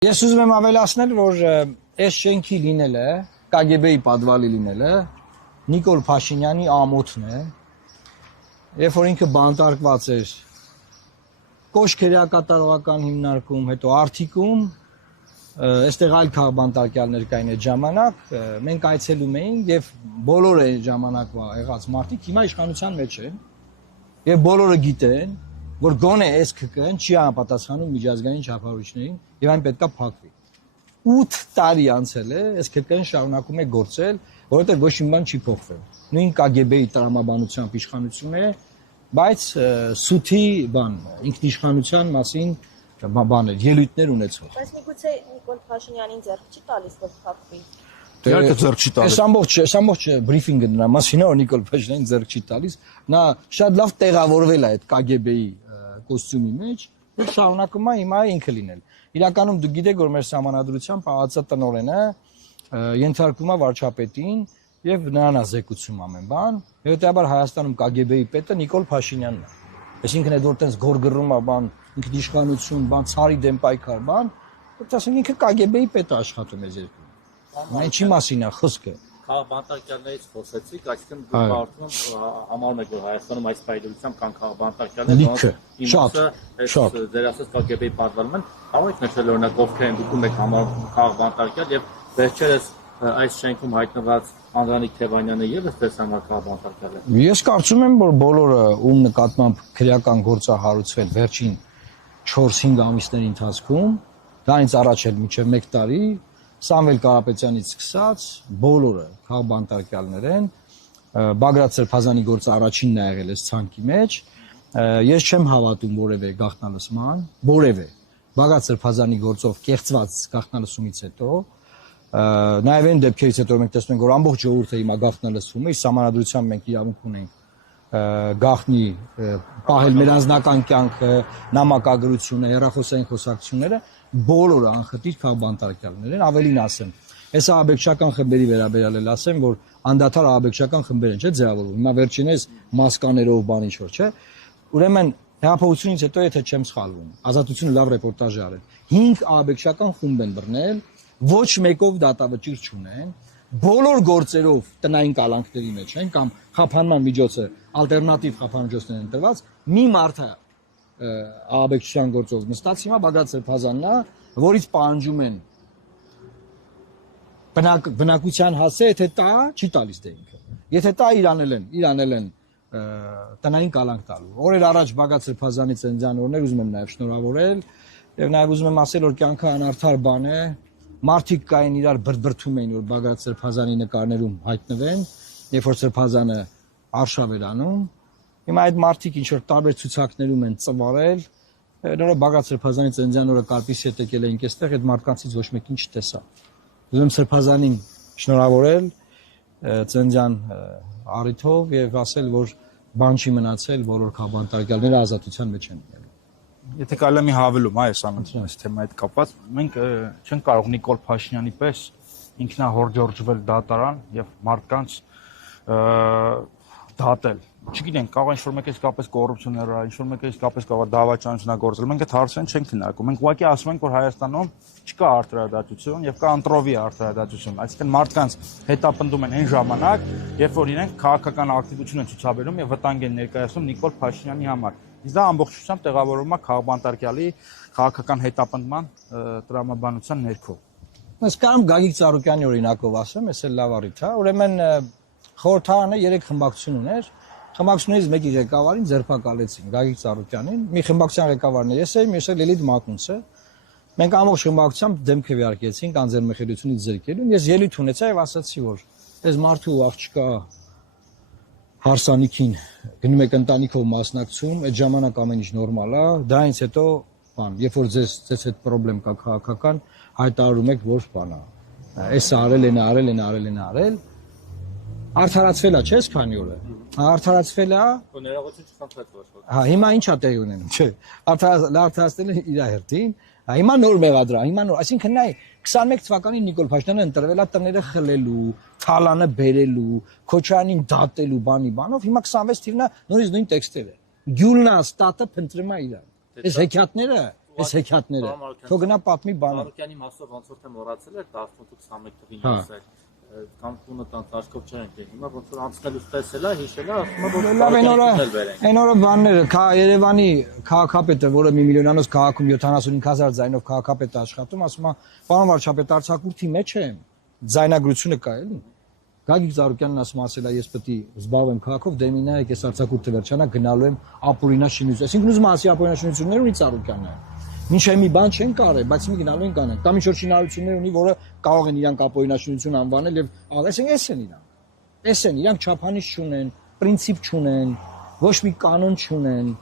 Ես ուզում եմ ավելացնել, որ այս շենքի լինելը, KGB-ի պատվալի լինելը Նիկոլ Փաշինյանի ամոթն է, երբ որ ինքը բանտարկված էր կոշքերակատարողական հիմնարկում, հետո Արթիկում, այստեղ այլ քաղբանտարկյալներ կային այդ ժամանակ, մենք այցելում էինք եւ բոլորը այդ ժամանակվա եղած մարդիկ հիմա իշխանության մեջ են եւ բոլորը գիտեն, որ գոնե այս ՔԿ-ն չի համապատասխանում միջազգային չափորոշիչներին եւ այն պետքա փակվի։ 8 տարի անցել է, այս ՔԿ-ն շարունակում է գործել, որովհետեւ ոչ մի բան չի փոխվել։ Նույն KGB-ի տրամաբանությամբ իշխանություն է, բայց սութի բան, ինքնիշխանության մասին բաներ, ելույթներ ունեցող։ Բայց միգուցե Նիկոլ Փաշինյանին ձեռք չի տալիս, որ փակվի։ Իհարկե ձեռք չի տալիս։ Ամբողջ բրիֆինգը նրա մասին է, որ Նիկոլ Փաշինյանին ձեռք չի տալիս։ Նա շատ լավ տեղավորվել է այդ KGB-ի կոստյումի մեջ, եւ շարունակում է հիմա ինքը լինել։ Իրականում դուք գիտեք, որ մեր համանadrությամբ ԱԱՑ տնօրենը ենթարկվում է վարչապետին եւ նրան է զեկուցում ամեն բան։ Հետեւաբար Հայաստանում KGB-ի պետը Նիկոլ Փաշինյանն է։ Այսինքն այդ որ տենց գորգռում է բան, ինքնիշխանություն, բան, ցարի դեմ պայքար, բան, ասենք ինքը KGB-ի պետը աշխատում է երկրում։ Ինչի մասին է խոսքը։ Քաղբանտարկյալներից խոսեցիք, այսինքն դուք կարծում համարում եք, որ Հայաստանում այս պայդրությամբ կան քաղբանտարկյալներ, շատ ձեր ասած KGB-ի պատվալում են, կարող եք նշել օրինակ ովքեր են դուք եք համարում քաղբանտարկյալ եւ վերջերս այս շենքում հայտնված Անդրանիկ Թևանյանը եւս տեսանակ քաղբանտարկյալ է։ Ես կարծում եմ, որ բոլորը ում նկատմամբ քրեական գործ է հարուցվել վերջին 4-5 ամիսների ընթացքում, դրանից առաջ էլ մինչև 1 տարի Սամվել Կարապետյանից սկսած բոլորը քաղբանտարկյալներ են, Բագրատ Սրբազանի գործը առաջինն է եղել այս ցանկի մեջ, ես չեմ հավատում որևէ գաղտնալսման, որևէ Բագրատ Սրբազանի գործով կեղծված գաղտնալսումից հետո, նաև այն դեպքերից հետո մենք տեսնում ենք, որ ամբողջ ժողովուրդը հիմա գաղտնալսվում է, իսկ համանadrությամբ մենք իրավունք ունենք գաղտնի պահել մեր անձնական կյանքը, նամակագրությունը, հեռախոսային խոսակցությունները, բոլորը անխտիր քաղբանտարկյալներ են, ավելին ասեմ, այս ահաբեկչական խմբերի վերաբերյալ էլ ասեմ, որ անդադար ահաբեկչական խմբեր են, չէ՞ ձևավորվում, հիմա վերջինս մասկաներով բան ինչ-որ, չէ՞, ուրեմն հեղափոխությունից հետո եթե չեմ սխալվում, Ազատությունը լավ ռեպորտաժ է արել, 5 ահաբեկչական խումբ են բռնել, ոչ մեկով դատավճիռ չունեն, բոլոր գործերով տնային կալանքների մեջ են կամ խափանման միջոցը ալտերնատիվ խափանմիջոցներ են տրված, մի մարդ է ահաբեկչության գործով նստած հիմա Բագրատ Սրբազանն է, որից պահանջում են բնակության հասցե, եթե տա, չի տալիս դե ինքը։ Եթե տա իրանել են տնային կալանք տալու։ Օրեր առաջ Բագրատ Սրբազանի ծննդյան օրներ ուզում եմ նաև շնորհավորել եւ նաև ուզում եմ ասել, որ կյանքը անարդար բան է։ Մարդիկ կային իրար բրդբրդում էին, որ Բագրատ Սրբազանի նկարներում հայտնվեն, երբ որ Սրբազանը արշավ էր անում։ Հիմա այդ մարդիկ ինչ որ տարբեր ցուցակներում են ծվարել, նորը Բագրատ Սրբազանի ծննդյան օրը կարգից հետ եկել էինք այստեղ, այդ մարդկանցից ոչ մեկին չտեսա։ Ուզում եմ Սրբազանին շնորհավորել ծննդյան առիթով եւ ասել, որ բան չի մնացել, բոլոր քաղբանտարկյալները ազատության մեջ են։ Եթե կարելի է մի հավելում, այս ամենից թեմայի հետ կապված, մենք չենք կարող Նիկոլ Փաշինյանի պես ինքնահորջորժվել դատարան եւ մարդկանց դատել։ Չգիտենք, կարող է ինչ-որ մեկը իսկապես կոռուպցիոներ է, ինչ-որ մեկը իսկապես կարող է դավաճանություն գործել։ Մենք այդ հարցերն չենք քննարկում։ Մենք ուղղակի ասում ենք, որ Հայաստանում չկա արդարադատություն եւ կա ընտրովի արդարադատություն։ Այսինքն մարդկանց հետապնդում են այն ժամանակ, երբ որ իրենք քաղաքական ակտիվություն են ցուցաբերում եւ վտանգ են ներկայացնում Նիկոլ Փաշինյանի համար։ Իսկ դա ամբողջությամբ տեղավորվում է քաղբանտարկյալի քաղաքական հետապնդման տրամաբանության ներքո։ Ես կարող եմ Գագիկ Ծառուկյանի օրինակով ասեմ, ես էլ լավ առիթ է։ Ուրեմն խորհրդարանը 3 խմբակցություն ուներ։ Խմբակցություններից մեկի ղեկավարին ձերբակալեցին, Գագիկ Ծառուկյանին։ Մի խմբակցության ղեկավարն ես էի, մյուսը Լիլիթ Մակունցը։ Մենք ամբողջ խմբակցությամբ դեմք քվեարկեցինք անձեռնմխելիությունից զրկելուն։ Ես ելույթ ունեցա եւ ասացի, որ այս մարդու աղջկա հարսանիքին գնում եք ընտանիքով մասնակցում, այդ ժամանակ ամեն ինչ նորմալ է, դրանից հետո բան, երբ որ ձեզ այդ խնդրեմ կա քաղաքական, հայտարարում եք, որ բան է։ Էսը արել, արդարացվել է, չէ՞, քանի օր է։ Արդարացվել է։ Ներողություն չխնդրեցի։ Հա, հիմա ի՞նչ է տեղի ունենում, չէ։ Արդարացնելը իր հերթին։ Հիմա նոր մեղադրանք, հիմա նոր, այսինքն նայ 21 թվականին Նիկոլ Փաշինյանը ընտրվել է տները խլելու, թալանը բերելու, Քոչարյանին դատելու բանով, հիմա 26 թիվն է նորից նույն տեքստերը։ Գյուլնա ստատը փնտրում է իրան։ Այս հեքիաթները այս հեքիաթները։ Թող գնա պատմի բանը։ Մարուկյանի մասով ոնց որ թե մոռացել էր 18-21 թվին Հա։ ասել կամ տունը տան ծածկով չեն դե հիմա ոնց որ անցնելուց տեսել է հիշել է ասում է որ Լավ, վերենք այն օրը բանները, Երևանի քաղաքապետը, որը մի միլիոնանոց քաղաքում 75,000 ձայնով քաղաքապետ է աշխատում, ասում է, պարոն վարչապետ, արձակուրդի մեջ եմ, ձայնագրությունը կա էլի։ Գագիկ Ծառուկյանն ասում ասել է, ես պետք է զբաղվեմ քաղաքով, դե մի նայեք, ես արձակուրդը վերջանա, գնալու եմ ապօրինաշինություն։ Այսինքն ուզում ասի ապօրինաշինություններ ունի Ծառուկյանը։ Մինչև մի բան չեն կարել, բայց մի գնալու են կանեն։ Կամ ինչ-որ շինարարություններ ունի, որը կարող են իրանք ապօրինաշինություն անվանել եւ այսինքն էս են իրանք։ Էս են, իրանք չափանիշ չունեն, պրինցիպ չունեն, ոչ մի կանոն չունեն։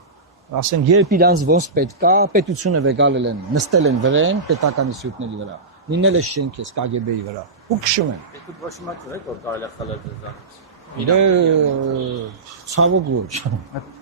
Ասեն, երբ իրանց ոնց պետքա, պետությունը վեգալել են, նստել են վրեն պետական ինստիտուտների վրա, լինել է շենքես KGB-ի վրա, ու քշում են։ Դուք ոչ մի մոտ չեք որ կարելի է խլել դրանից։ Դե ցավոք ոչ։